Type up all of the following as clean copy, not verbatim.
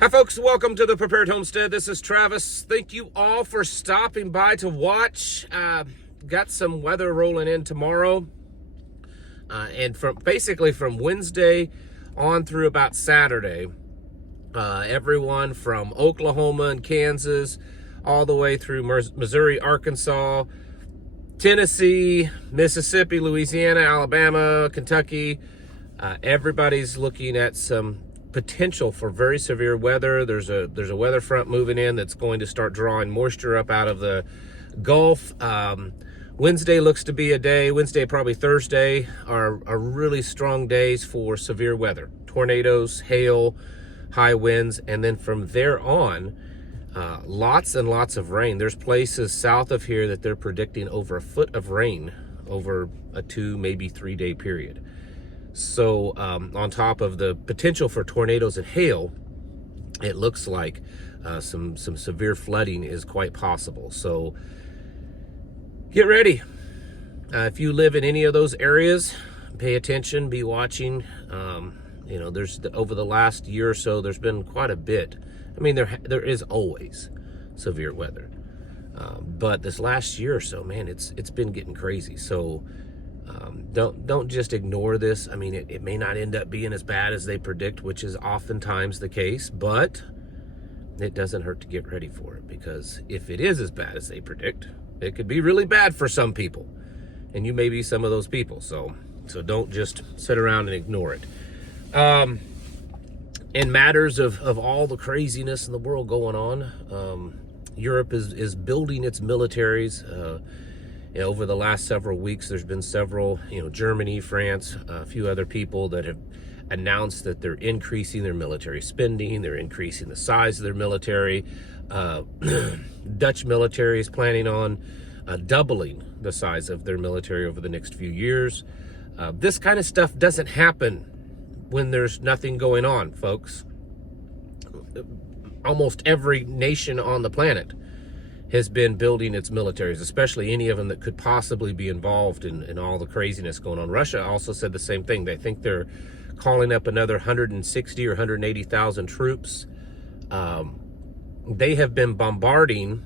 Hi folks, welcome to the Prepared Homestead. This is Travis. Thank you all for stopping by to watch. Got some weather rolling in tomorrow. And basically from Wednesday on through about Saturday, everyone from Oklahoma and Kansas all the way through Missouri, Arkansas, Tennessee, Mississippi, Louisiana, Alabama, Kentucky, everybody's looking at some potential for very severe weather. There's a weather front moving in that's going to start drawing moisture up out of the Gulf. Wednesday looks to be a day, Wednesday, probably Thursday, are really strong days for severe weather. Tornadoes, hail, high winds, and then from there on, lots and lots of rain. There's places south of here that they're predicting over a foot of rain over a 2, maybe 3 day period. So on top of the potential for tornadoes and hail, it looks like some severe flooding is quite possible. So get ready. If you live in any of those areas, pay attention, be watching. There's over the last year or so, there's been quite a bit. I mean, there is always severe weather, but this last year or so, man, it's been getting crazy. So don't just ignore this. I mean, it may not end up being as bad as they predict, which is oftentimes the case, but it doesn't hurt to get ready for it, because if it is as bad as they predict, it could be really bad for some people, and you may be some of those people. So don't just sit around and ignore it. In matters of all the craziness in the world going on, Europe is building its militaries. Over the last several weeks, there's been several, Germany, France, a few other people that have announced that they're increasing their military spending. They're increasing the size of their military. Dutch military is planning on doubling the size of their military over the next few years. This kind of stuff doesn't happen when there's nothing going on, folks. Almost every nation on the planet has been building its militaries, especially any of them that could possibly be involved in all the craziness going on. Russia also said the same thing. They think they're calling up another 160 or 180,000 troops. They have been bombarding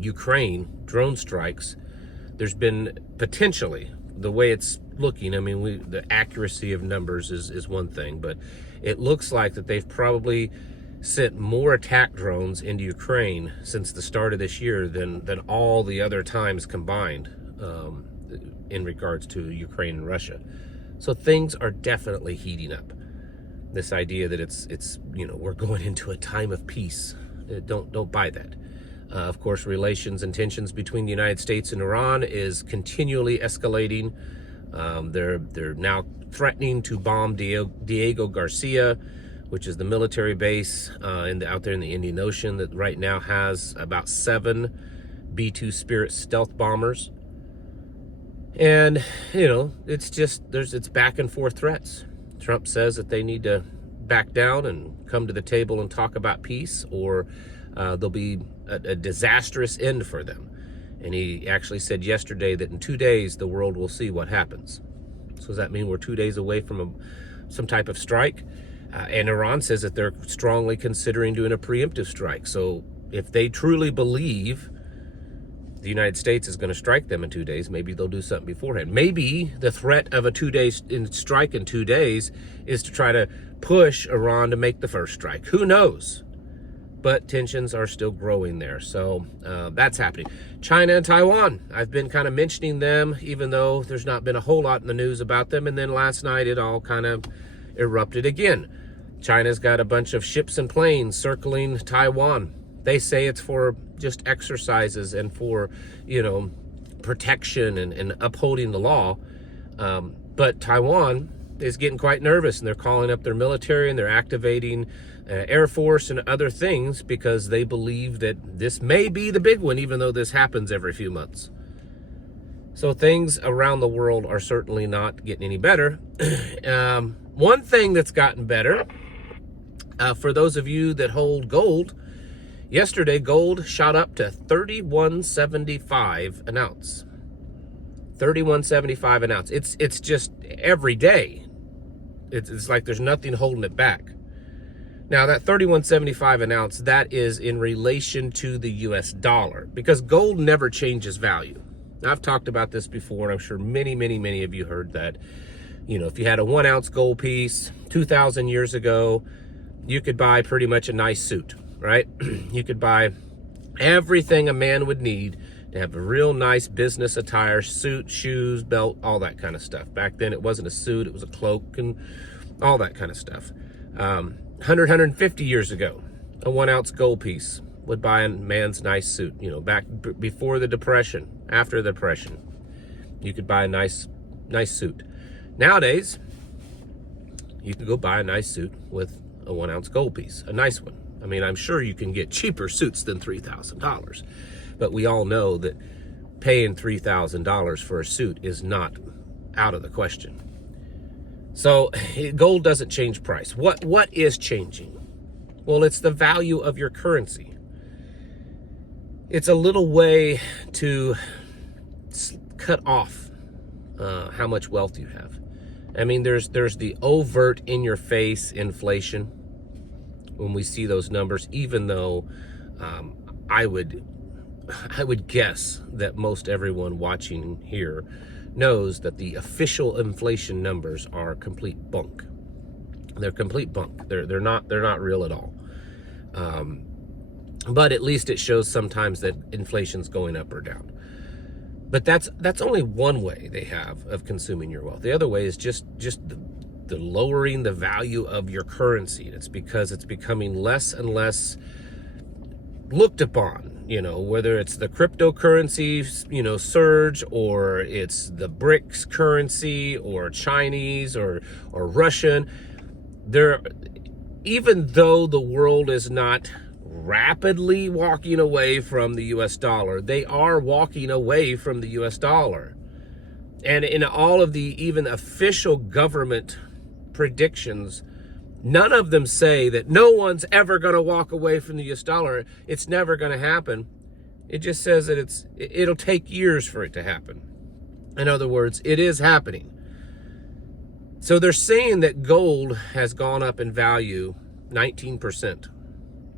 Ukraine, drone strikes. There's been potentially, the way it's looking, I mean, the accuracy of numbers is one thing, but it looks like that they've probably sent more attack drones into Ukraine since the start of this year than all the other times combined, in regards to Ukraine and Russia. So things are definitely heating up. This idea that it's we're going into a time of peace, don't buy that. Of course, relations and tensions between the United States and Iran is continually escalating. They're now threatening to bomb Diego Garcia, which is the military base out there in the Indian Ocean that right now has about 7 B-2 Spirit stealth bombers. And, it's back and forth threats. Trump says that they need to back down and come to the table and talk about peace, or there'll be a disastrous end for them. And he actually said yesterday that in 2 days, the world will see what happens. So does that mean we're 2 days away from some type of strike? And Iran says that they're strongly considering doing a preemptive strike. So if they truly believe the United States is going to strike them in 2 days, maybe they'll do something beforehand. Maybe the threat of a 2-day strike in 2 days is to try to push Iran to make the first strike. Who knows? But tensions are still growing there. So that's happening. China and Taiwan, I've been kind of mentioning them, even though there's not been a whole lot in the news about them. And then last night it all kind of erupted again. China's got a bunch of ships and planes circling Taiwan. They say it's for just exercises and for, protection and upholding the law. But Taiwan is getting quite nervous, and they're calling up their military, and they're activating Air Force and other things, because they believe that this may be the big one, even though this happens every few months. So things around the world are certainly not getting any better. One thing that's gotten better, for those of you that hold gold, yesterday gold shot up to $31.75 an ounce. $31.75 an ounce. It's just every day. It's like there's nothing holding it back. Now that 31.75 an ounce, that is in relation to the US dollar, because gold never changes value. Now, I've talked about this before, and I'm sure many of you heard that. You know, if you had a 1 ounce gold piece 2,000 years ago, you could buy pretty much a nice suit, right? You could buy everything a man would need to have a real nice business attire, suit, shoes, belt, all that kind of stuff. Back then, it wasn't a suit, it was a cloak and all that kind of stuff. 150 years ago, a 1 ounce gold piece would buy a man's nice suit. You know, back before the Depression, after the Depression, you could buy a nice suit. Nowadays, you can go buy a nice suit with a 1 ounce gold piece, a nice one. I mean, I'm sure you can get cheaper suits than $3,000, but we all know that paying $3,000 for a suit is not out of the question. So gold doesn't change price. What is changing? Well, it's the value of your currency. It's a little way to cut off how much wealth you have. I mean, there's the overt in-your-face inflation when we see those numbers, even though I would guess that most everyone watching here knows that the official inflation numbers are complete bunk. They're complete bunk. They're not real at all. But at least it shows sometimes that inflation's going up or down. But that's only one way they have of consuming your wealth. The other way is just the lowering the value of your currency. It's because it's becoming less and less looked upon. You know, whether it's the cryptocurrency, you know, surge, or it's the BRICS currency, or Chinese, or Russian. Even though the world is not rapidly walking away from the US dollar, they are walking away from the US dollar. And in all of the even official government predictions, none of them say that no one's ever going to walk away from the US dollar. It's never going to happen. It just says that it'll take years for it to happen. In other words, it is happening. So they're saying that gold has gone up in value 19%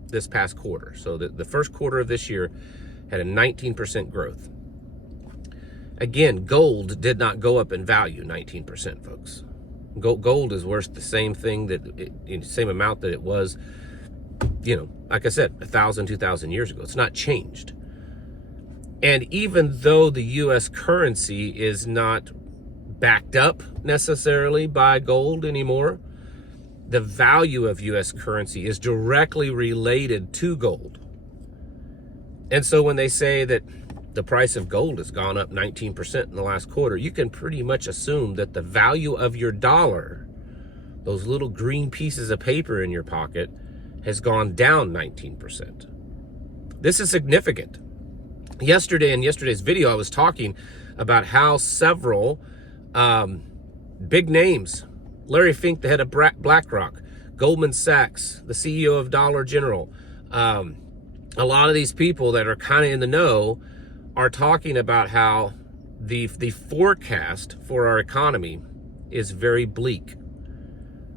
this past quarter. So the first quarter of this year had a 19% growth. Again, gold did not go up in value 19%, folks. Gold is worth the same thing same amount that it was, you know, like I said, 1,000, 2,000 years ago. It's not changed. And even though the U.S. currency is not backed up necessarily by gold anymore, the value of U.S. currency is directly related to gold. And so when they say that the price of gold has gone up 19% in the last quarter, you can pretty much assume that the value of your dollar, those little green pieces of paper in your pocket, has gone down 19%. This is significant. Yesterday, in yesterday's video, I was talking about how several big names, Larry Fink, the head of BlackRock, Goldman Sachs, the CEO of Dollar General, a lot of these people that are kind of in the know are talking about how the forecast for our economy is very bleak.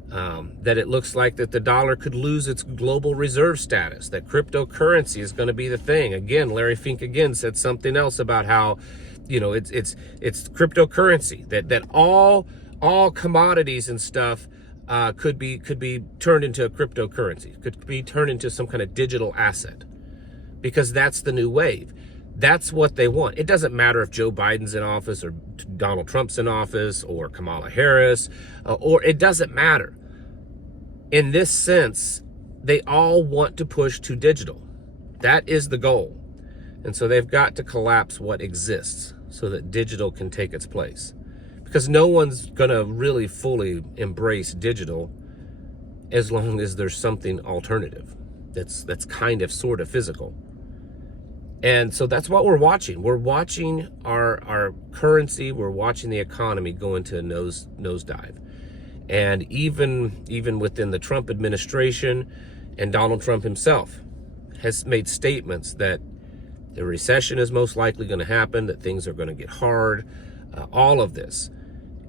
That it looks like that the dollar could lose its global reserve status, that cryptocurrency is going to be the thing. Again, Larry Fink again said something else about how, you know, it's cryptocurrency, that all commodities and stuff could be turned into a cryptocurrency, could be turned into some kind of digital asset, because that's the new wave. That's what they want. It doesn't matter if Joe Biden's in office or Donald Trump's in office or Kamala Harris, or it doesn't matter. In this sense, they all want to push to digital. That is the goal. And so they've got to collapse what exists so that digital can take its place. Because no one's going to really fully embrace digital as long as there's something alternative that's kind of sort of physical. And so that's what we're watching. We're watching our currency, we're watching the economy go into a nosedive. And even within the Trump administration, and Donald Trump himself has made statements that the recession is most likely going to happen, that things are going to get hard, all of this.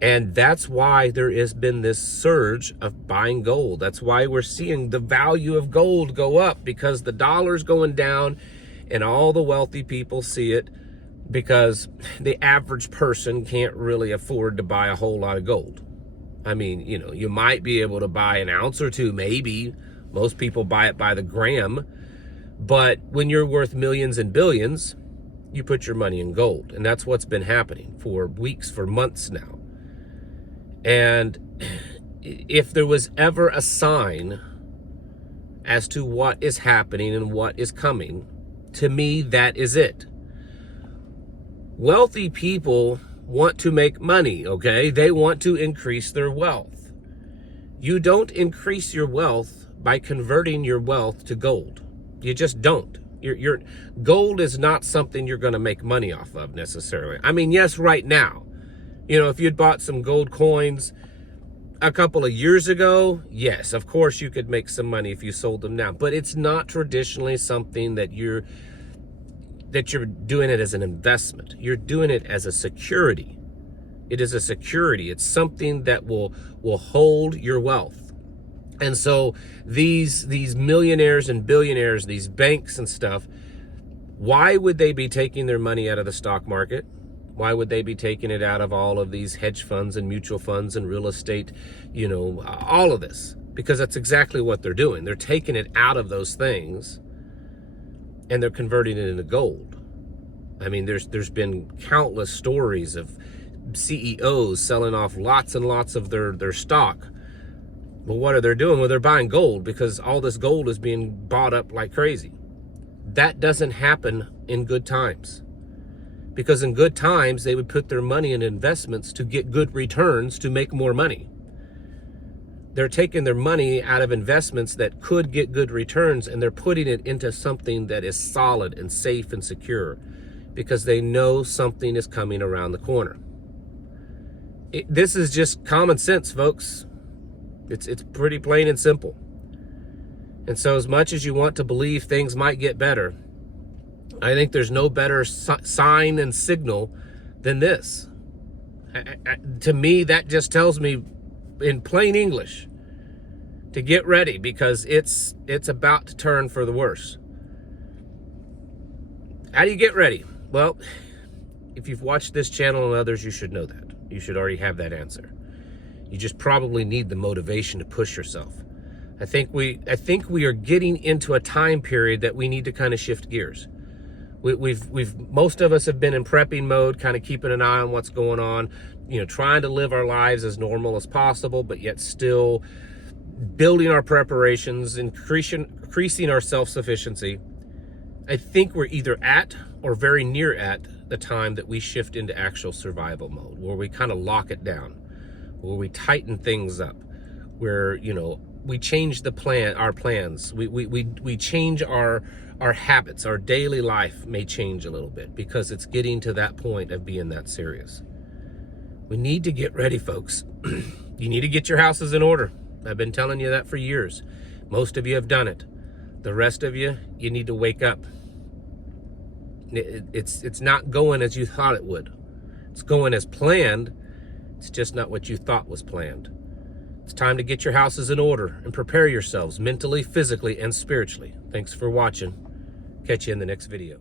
And that's why there has been this surge of buying gold. That's why we're seeing the value of gold go up, because the dollar's going down and all the wealthy people see it, because the average person can't really afford to buy a whole lot of gold. I mean, you know, you might be able to buy an ounce or two, maybe. Most people buy it by the gram. But when you're worth millions and billions, you put your money in gold. And that's what's been happening for weeks, for months now. And if there was ever a sign as to what is happening and what is coming, to me, that is it. Wealthy people want to make money, okay? They want to increase their wealth. You don't increase your wealth by converting your wealth to gold. You just don't. Your gold is not something you're going to make money off of necessarily. I mean, yes, right now. You know, if you'd bought some gold coins a couple of years ago, yes, of course you could make some money if you sold them now. But it's not traditionally something that you're doing it as an investment. You're doing it as a security. It is a security. It's something that will hold your wealth. And so these millionaires and billionaires, these banks and stuff, why would they be taking their money out of the stock market? Why would they be taking it out of all of these hedge funds and mutual funds and real estate, you know, all of this? Because that's exactly what they're doing. They're taking it out of those things and they're converting it into gold. I mean, there's been countless stories of CEOs selling off lots and lots of their stock. But what are they doing? Well, they're buying gold, because all this gold is being bought up like crazy. That doesn't happen in good times. Because in good times, they would put their money in investments to get good returns, to make more money. They're taking their money out of investments that could get good returns, and they're putting it into something that is solid and safe and secure, because they know something is coming around the corner. This is just common sense, folks. It's pretty plain and simple. And so as much as you want to believe things might get better, I think there's no better sign and signal than this. To me, that just tells me in plain English to get ready, because it's about to turn for the worse. How do you get ready? Well, if you've watched this channel and others, you should know that. You should already have that answer. You just probably need the motivation to push yourself. I think we are getting into a time period that we need to kind of shift gears. We've most of us have been in prepping mode, kind of keeping an eye on what's going on, you know, trying to live our lives as normal as possible, but yet still building our preparations, increasing our self-sufficiency. I think we're either at or very near at the time that we shift into actual survival mode, where we kind of lock it down, where we tighten things up, where, you know, we change our plans. We change our habits. Our daily life may change a little bit, because it's getting to that point of being that serious. We need to get ready, folks. You need to get your houses in order. I've been telling you that for years. Most of you have done it. The rest of you, you need to wake up. It's not going as you thought it would. It's going as planned. It's just not what you thought was planned. It's time to get your houses in order and prepare yourselves mentally, physically, and spiritually. Thanks for watching. Catch you in the next video.